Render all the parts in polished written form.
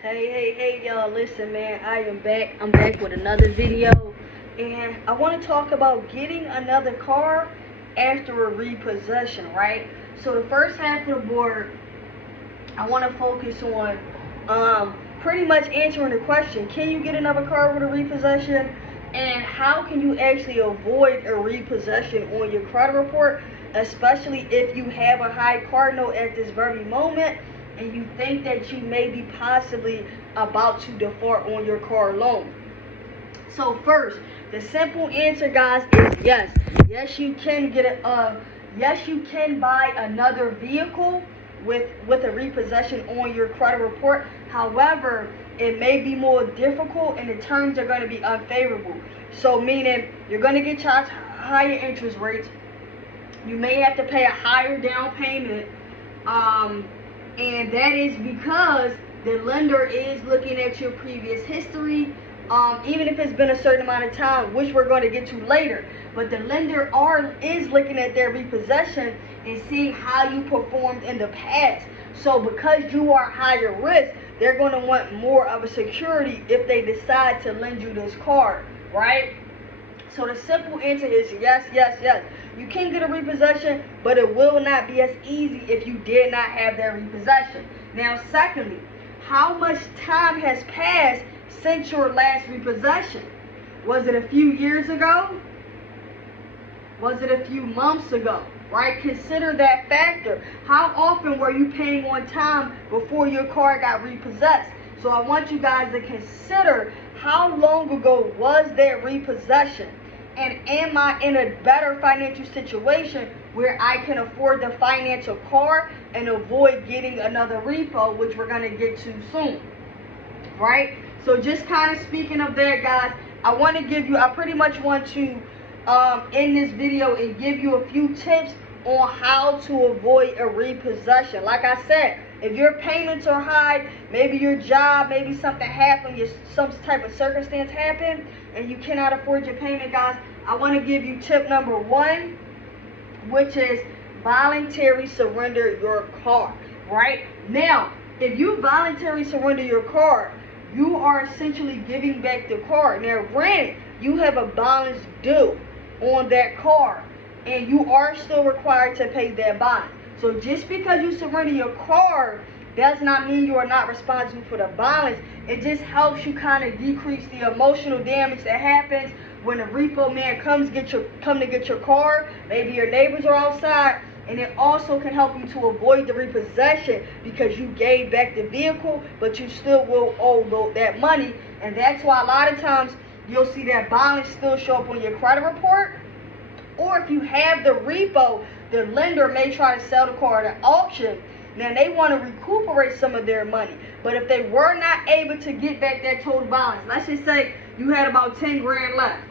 Hey, y'all, listen, man, I am back. I'm back with another video, and I want to talk about getting another car after a repossession, right? So the first half of the board, I want to focus on pretty much answering the question, can you get another car with a repossession? And how can you actually avoid a repossession on your credit report, especially if you have a high car note at this very moment and you think that you may be possibly about to default on your car loan. So first, the simple answer, guys, is yes. Yes, you can yes, you can buy another vehicle with a repossession on your credit report. However, it may be more difficult and the terms are going to be unfavorable. So meaning you're going to get charged higher interest rates. You may have to pay a higher down payment. And that is because the lender is looking at your previous history, even if it's been a certain amount of time, which we're going to get to later. But the lender is looking at their repossession and seeing how you performed in the past. So because you are higher risk, they're going to want more of a security if they decide to lend you this car, right? So the simple answer is yes. You can get a repossession, but it will not be as easy if you did not have that repossession. Now, secondly, how much time has passed since your last repossession? Was it a few years ago? Was it a few months ago? Right? Consider that factor. How often were you paying on time before your car got repossessed? So I want you guys to consider how long ago was that repossession? And am I in a better financial situation where I can afford to finance a car and avoid getting another repo, which we're going to get to soon, right? So just kind of speaking of that, guys, I pretty much want to in this video and give you a few tips on how to avoid a repossession. Like I said, if your payments are high, maybe your job, maybe something happened, some type of circumstance happened, and you cannot afford your payment, guys, I want to give you tip number 1, which is voluntary surrender your car, right? Now, if you voluntarily surrender your car, you are essentially giving back the car. Now, granted, you have a balance due on that car, and you are still required to pay that balance. So just because you surrender your car does not mean you are not responsible for the balance. It just helps you kind of decrease the emotional damage that happens when a repo man come to get your car. Maybe your neighbors are outside, and it also can help you to avoid the repossession because you gave back the vehicle, but you still will owe that money. And that's why a lot of times you'll see that balance still show up on your credit report. Or if you have the repo, the lender may try to sell the car at auction. Now they want to recuperate some of their money. But if they were not able to get back that total balance, let's just say you had about 10 grand left,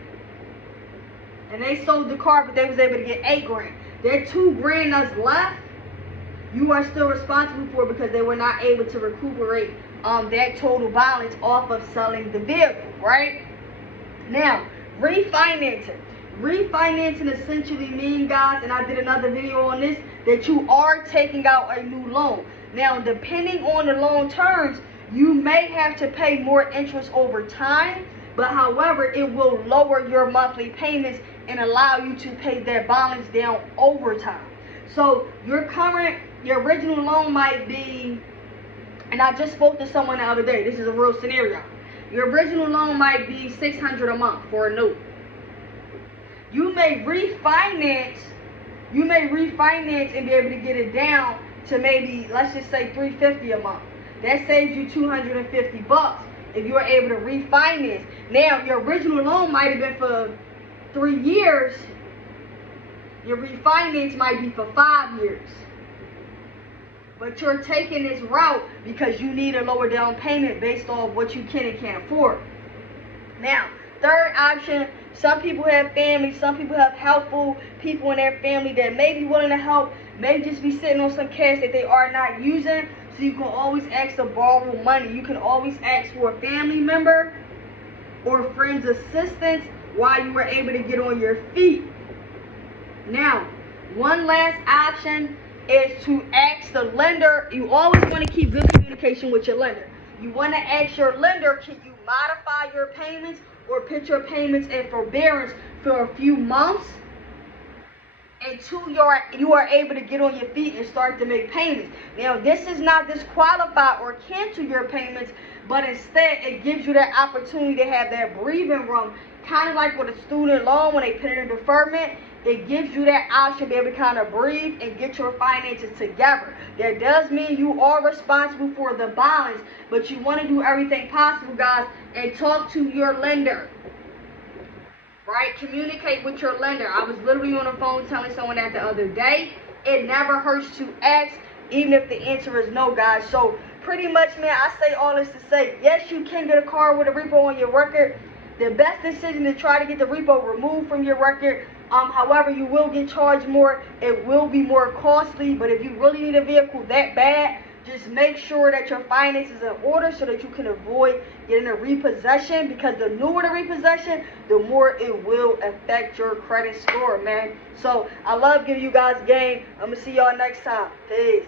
and they sold the car, but they was able to get 8 grand. That 2 grand that's left, you are still responsible for because they were not able to recuperate that total balance off of selling the vehicle, right? Now, refinancing. Refinancing essentially means, guys, and I did another video on this, that you are taking out a new loan. Now, depending on the loan terms, you may have to pay more interest over time, but however, it will lower your monthly payments and allow you to pay that balance down over time. So your original loan might be, and I just spoke to someone the other day, this is a real scenario. Your original loan might be $600 a month for a note. You may refinance and be able to get it down to maybe, let's just say $350 a month. That saves you $250 if you are able to refinance. Now, your original loan might have been for 3 years. Your refinance might be for 5 years. But you're taking this route because you need a lower down payment based off what you can and can't afford. Now, third option, some people have family, some people have helpful people in their family that may be willing to help, may just be sitting on some cash that they are not using. So you can always ask to borrow money. You can always ask for a family member or a friend's assistance while you were able to get on your feet. Now, one last option is to ask the lender. You always want to keep good communication with your lender. you want to ask your lender, can you modify your payments or put your payments in forbearance for a few months until you are able to get on your feet and start to make payments. Now, this is not disqualify or cancel your payments, but instead it gives you that opportunity to have that breathing room, kind of like with a student loan when they put it in deferment. It gives you that option to be able to kind of breathe and get your finances together. That does mean you are responsible for the balance, but you want to do everything possible, guys, and talk to your lender. Right? Communicate with your lender. I was literally on the phone telling someone that the other day. It never hurts to ask, even if the answer is no, guys. So pretty much, man, I say all this to say, yes, you can get a car with a repo on your record. The best decision to try to get the repo removed from your record. However, you will get charged more. It will be more costly, but if you really need a vehicle that bad, just make sure that your finances are in order so that you can avoid getting a repossession, because the newer the repossession, the more it will affect your credit score, man. So I love giving you guys game. I'm going to see y'all next time. Peace.